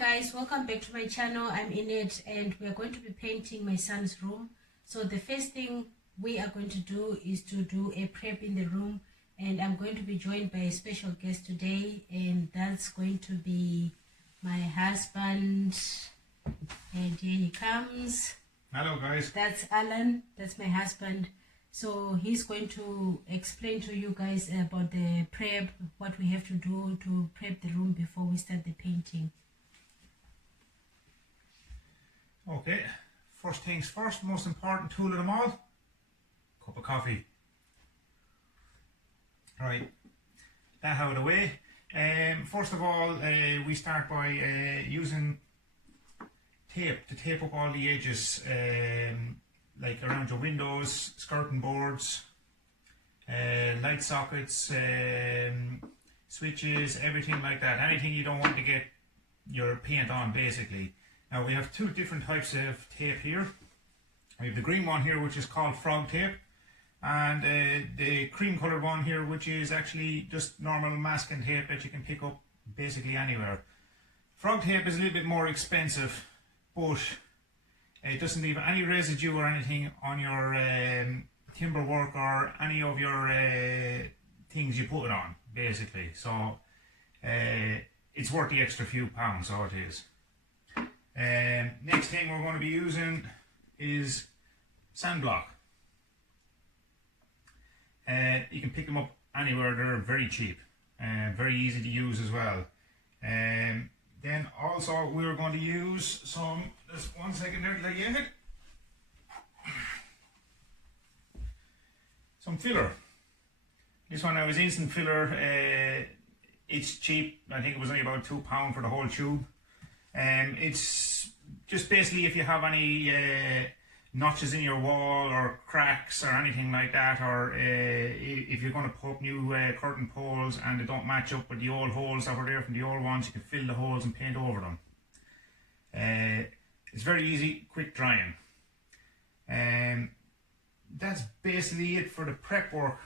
guys, welcome back to my channel. I'm Inet and we are going to be painting my son's room. So the first thing we are going to do is to do a prep in the room, and I'm going to be joined by a special guest today, and that's going to be my husband. And here he comes. Hello guys. That's Alan, that's my husband. So he's going to explain to you guys about the prep, what we have to do to prep the room before we start the painting. Okay, first things first, most important tool of them all, cup of coffee. Right, that out of the way. First of all, we start by using tape to tape up all the edges, like around your windows, skirting boards, light sockets, switches, everything like that. Anything you don't want to get your paint on, basically. Now we have two different types of tape here. We have the green one here, which is called frog tape, and the cream coloured one here, which is actually just normal masking tape that you can pick up basically anywhere. Frog tape is a little bit more expensive, but it doesn't leave any residue or anything on your timber work or any of your things you put it on, basically. So it's worth the extra few pounds, so it is. Next thing we're going to be using is sandblock. You can pick them up anywhere, they're very cheap and very easy to use as well. Then also we're going to use some, just 1 second there till I get it, some filler. This one now is instant filler. It's cheap, I think it was only about £2 for the whole tube. It's just basically if you have any notches in your wall or cracks or anything like that, or if you're going to put up new curtain poles and they don't match up with the old holes that were there from the old ones, you can fill the holes and paint over them. It's very easy, quick drying. That's basically it for the prep work.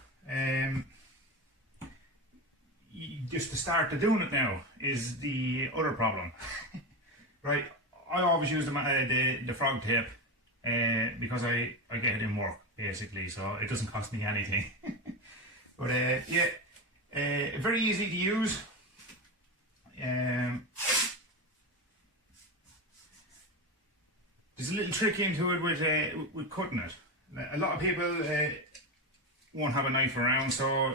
Just to start to doing it now is the other problem. Right, I always use the frog tape because I get it in work, basically, so it doesn't cost me anything. But yeah, very easy to use. There's a little trick into it with cutting it. A lot of people won't have a knife around, so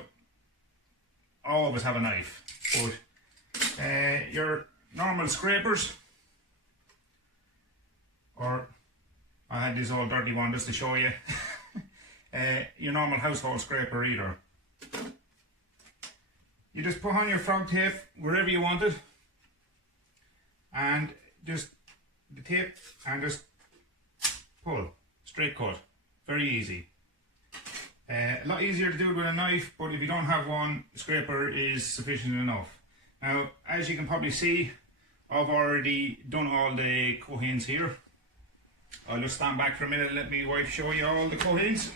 I always have a knife. But your normal scrapers, or I had this old dirty one just to show you, your normal household scraper either. You just put on your frog tape wherever you want it, and just the tape, and just pull, straight cut, very easy. A lot easier to do it with a knife, but if you don't have one, the scraper is sufficient enough. Now, as you can probably see, I've already done all the coins here. I'll just stand back for a minute and let my wife show you all the coins.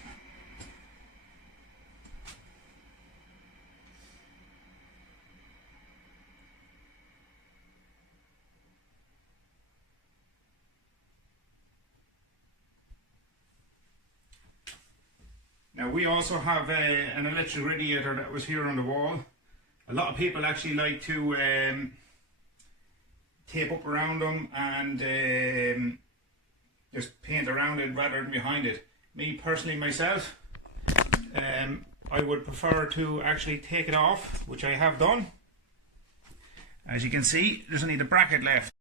Now we also have an electric radiator that was here on the wall. A lot of people actually like to tape up around them and just paint around it rather than behind it. Me personally, myself, I would prefer to actually take it off, which I have done. As you can see, there's only the bracket left.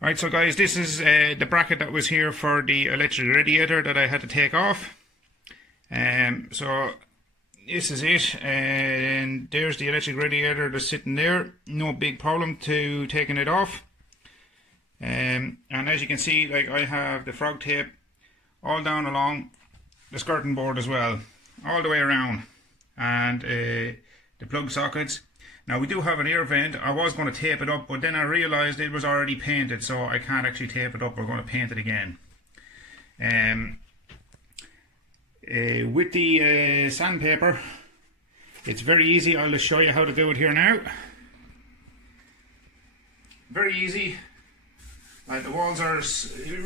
Right, so guys, this is the bracket that was here for the electric radiator that I had to take off. So this is it, and there's the electric radiator that's sitting there. No big problem to taking it off. And as you can see, like, I have the frog tape all down along the skirting board as well, all the way around, and the plug sockets. Now we do have an air vent. I was going to tape it up, but then I realized it was already painted, so I can't actually tape it up. We're going to paint it again. With the sandpaper, it's very easy. I'll just show you how to do it here now. Very easy. The walls are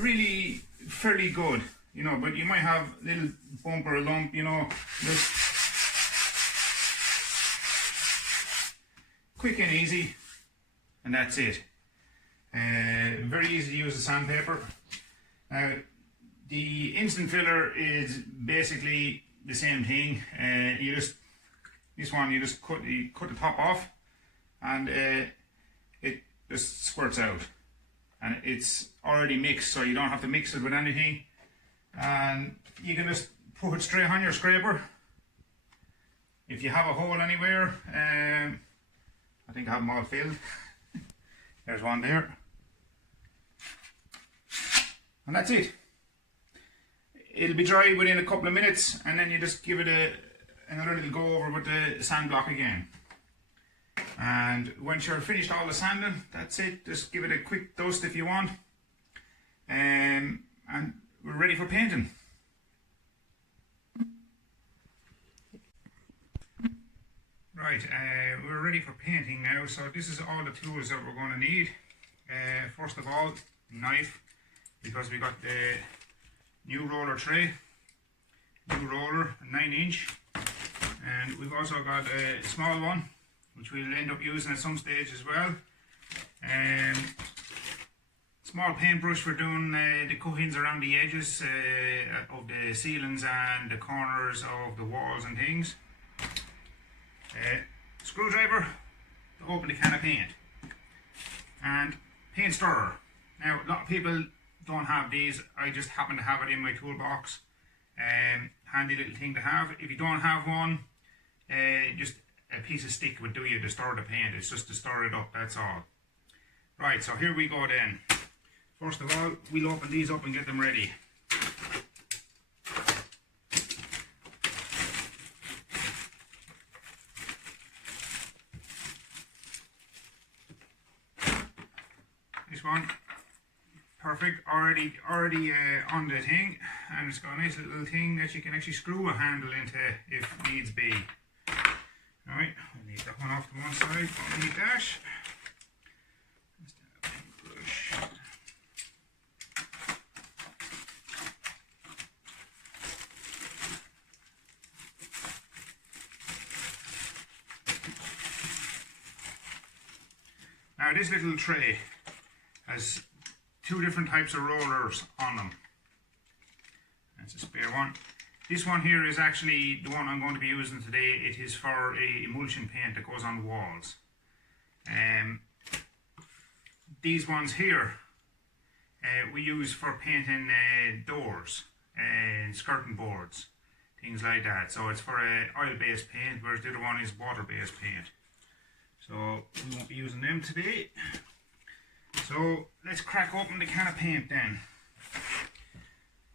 really fairly good, you know, but you might have a little bump or a lump, you know. Just quick and easy, and that's it. Very easy to use the sandpaper. Now, the instant filler is basically the same thing. This one you just cut the top off, and it just squirts out, and it's already mixed, so you don't have to mix it with anything, and you can just put it straight on your scraper. If you have a hole anywhere, I think I have them all filled. There's one there, and that's it. It'll be dry within a couple of minutes, and then you just give it another little go over with the sand block again. And once you're finished all the sanding, that's it. Just give it a quick dust if you want, and we're ready for painting. Right, we're ready for painting now. So this is all the tools that we're going to need. First of all, knife, because we got the new roller tray, new roller, 9-inch, and we've also got a small one which we'll end up using at some stage as well. Small paintbrush for doing the cuttings around the edges of the ceilings and the corners of the walls and things. Screwdriver to open the can of paint, and paint stirrer. Now, a lot of people don't have these. I just happen to have it in my toolbox. Handy little thing to have. If you don't have one, just a piece of stick would do you to stir the paint. It's just to stir it up, that's all. Right, so here we go then. First of all, we'll open these up and get them ready. This one, perfect, already on the thing, and it's got a nice little thing that you can actually screw a handle into if needs be. Alright, we'll leave that one off to one side, don't need that. Now this little tray has two different types of rollers on them. That's a spare one. This one here is actually the one I'm going to be using today. It is for a emulsion paint that goes on walls. These ones here we use for painting doors and skirting boards, things like that. So it's for a oil-based paint, whereas the other one is water-based paint. So we won't be using them today. So let's crack open the can of paint then.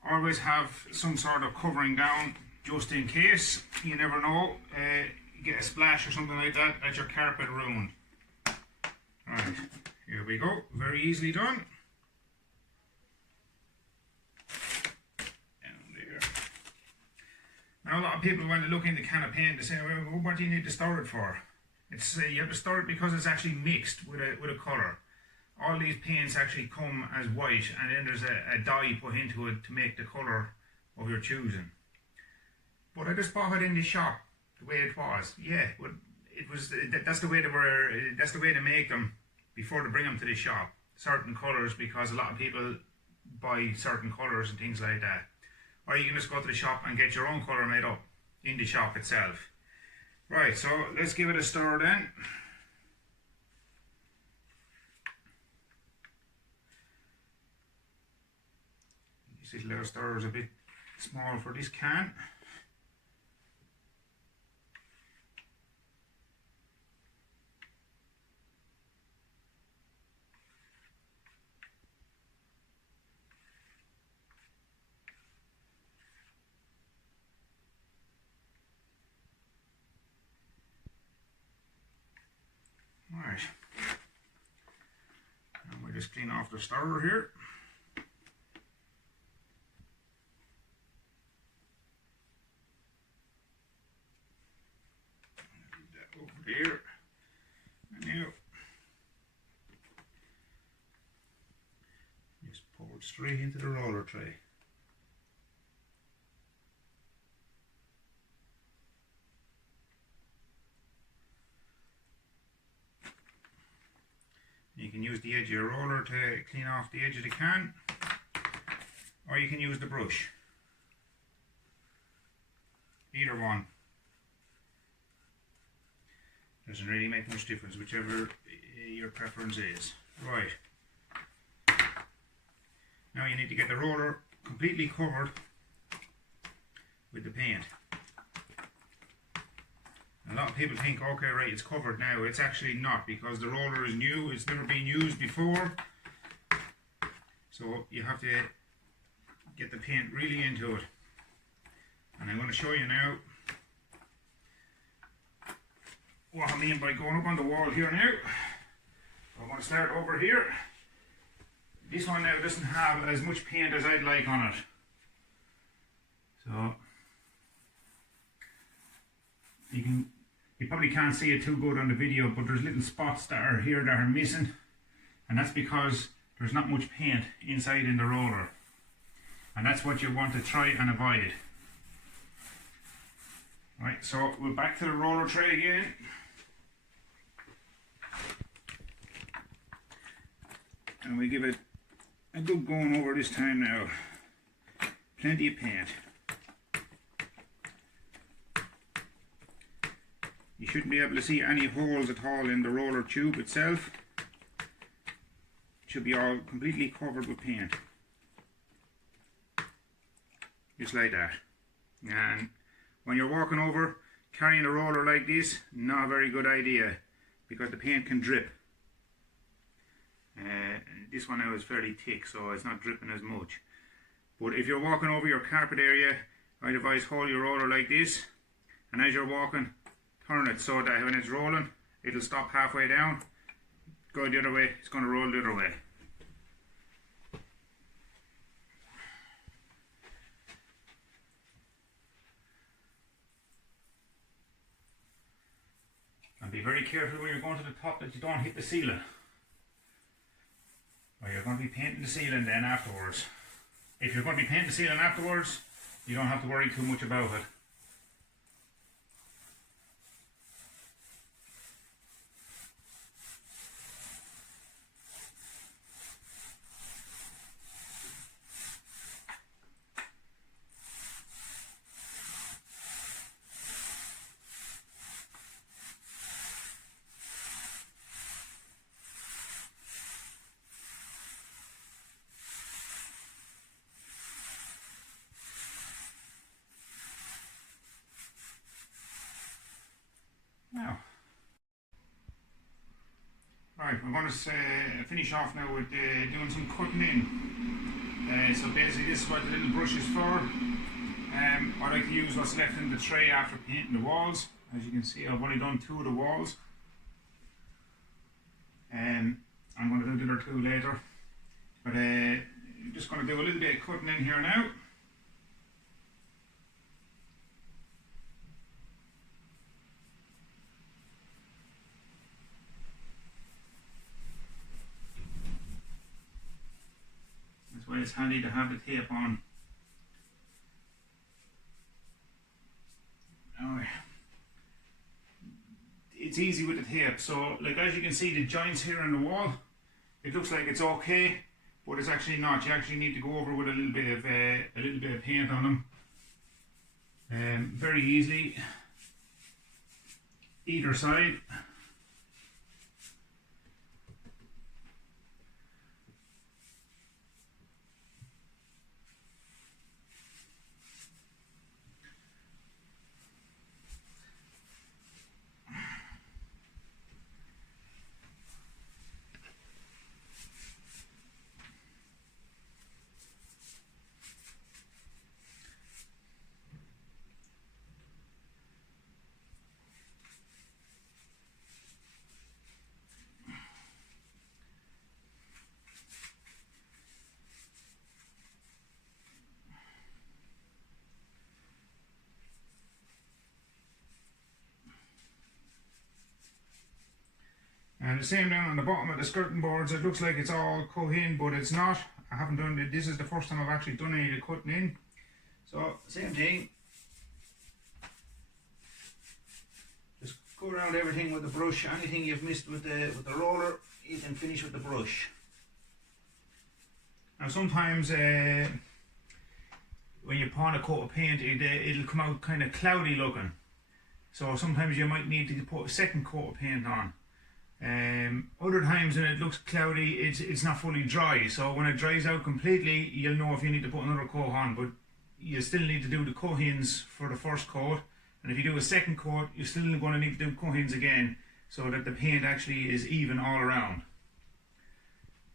Always have some sort of covering down just in case. You never know, you get a splash or something like that, that's your carpet ruined. Alright, here we go, very easily done. Down there. Now a lot of people when they look in the can of paint they say, well, what do you need to store it for? It's you have to store it because it's actually mixed with a colour. All these paints actually come as white, and then there's a dye put into it to make the colour of your choosing. But I just bought it in the shop the way it was. Yeah, but it was that's the way they were. That's the way they make them before they bring them to the shop. Certain colours, because a lot of people buy certain colours and things like that. Or you can just go to the shop and get your own colour made up in the shop itself. Right, so let's give it a stir then. This little stir is a bit small for this can. Right, and we just clean off the stirrer here. Leave that over there. And now Just pour it straight into the roller tray. You can use the edge of your roller to clean off the edge of the can, or you can use the brush. Either one. Doesn't really make much difference, whichever your preference is. Right. Now you need to get the roller completely covered with the paint. A lot of people think, okay, right, it's covered now. It's actually not, because the roller is new. It's never been used before. So you have to get the paint really into it. And I'm going to show you now what I mean by going up on the wall here now. I'm going to start over here. This one now doesn't have as much paint as I'd like on it. So you probably can't see it too good on the video, but there's little spots that are here that are missing, and that's because there's not much paint inside in the roller, and that's what you want to try and avoid. Right, so we're back to the roller tray again. And we give it a good going over this time now. Plenty of paint. You shouldn't be able to see any holes at all in the roller tube itself. It should be all completely covered with paint. Just like that. And when you're walking over, carrying a roller like this, not a very good idea, because the paint can drip. This one now is fairly thick, so it's not dripping as much. But if you're walking over your carpet area, I'd advise hold your roller like this, and as you're walking, turn it so that when it's rolling, it'll stop halfway down, go the other way, it's going to roll the other way. And be very careful when you're going to the top that you don't hit the ceiling, or you're going to be painting the ceiling then afterwards. If you're going to be painting the ceiling afterwards, you don't have to worry too much about it. Now, right, we're going to finish off now with doing some cutting in. So basically this is what the little brush is for. I like to use what's left in the tray after painting the walls. As you can see, I've only done 2 of the walls. I'm going to do the other 2 later. But I'm just going to do a little bit of cutting in here now. That's why it's handy to have the tape on. Oh, it's easy with the tape. So, like as you can see, the joints here on the wall, it looks like it's okay, but it's actually not. You actually need to go over with a little bit of paint on them. Very easily, either side. And the same down on the bottom of the skirting boards, it looks like it's all cut in, but it's not. I haven't done it. This is the first time I've actually done any of the cutting in. So same thing. Just go around everything with the brush. Anything you've missed with the roller, you can finish with the brush. Now sometimes when you pour a coat of paint, it'll come out kind of cloudy looking. So sometimes you might need to put a second coat of paint on. Other times when it looks cloudy, it's not fully dry. So when it dries out completely, you'll know if you need to put another coat on. But you still need to do the coatings for the first coat. And if you do a second coat, you're still going to need to do coatings again, so that the paint actually is even all around.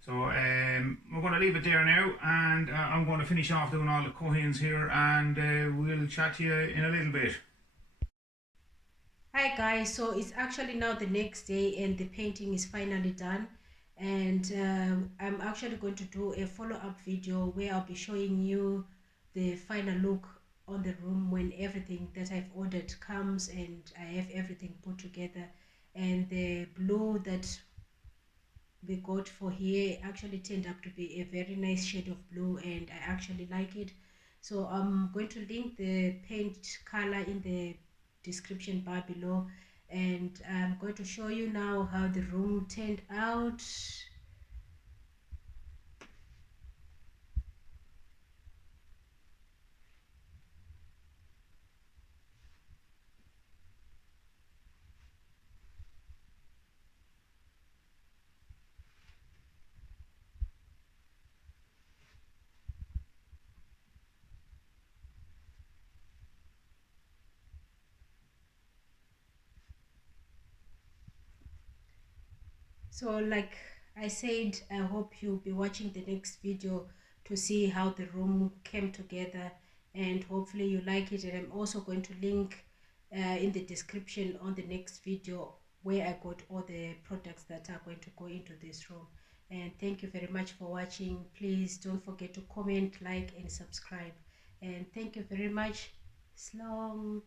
So we're going to leave it there now, and I'm going to finish off doing all the coatings here, and we'll chat to you in a little bit. Hi guys, so it's actually now the next day and the painting is finally done, and I'm actually going to do a follow-up video where I'll be showing you the final look on the room when everything that I've ordered comes and I have everything put together. And the blue that we got for here actually turned up to be a very nice shade of blue, and I actually like it. So I'm going to link the paint color in the description bar below, and I'm going to show you now how the room turned out. So like I said, I hope you'll be watching the next video to see how the room came together, and hopefully you like it. And I'm also going to link in the description on the next video where I got all the products that are going to go into this room. And thank you very much for watching. Please don't forget to comment, like and subscribe. And thank you very much. Slong.